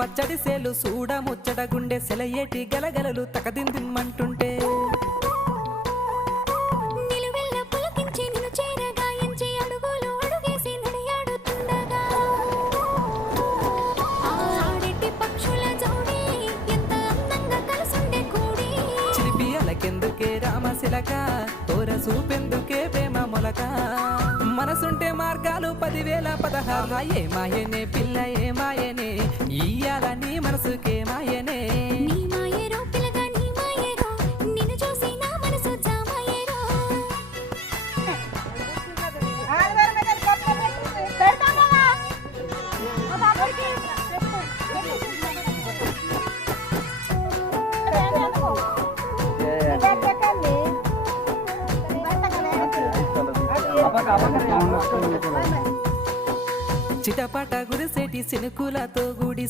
పచ్చడి సేలు సూడ ముచ్చట గుండె సెలయేటి గలగలలు తకదిందిమ్మంటుంటే చిలిపియలకెందుకే రామశిలక తోర చూపెందుకే ప్రేమ మొలక మనసుంటే మార్గాలు 10,016 ఏ మాయనే పిల్ల ఏ మాయనే ఇయ్యాల నీ మనసుకే మాయనే చిటపట గురిసేటి సినుకులతో గుడి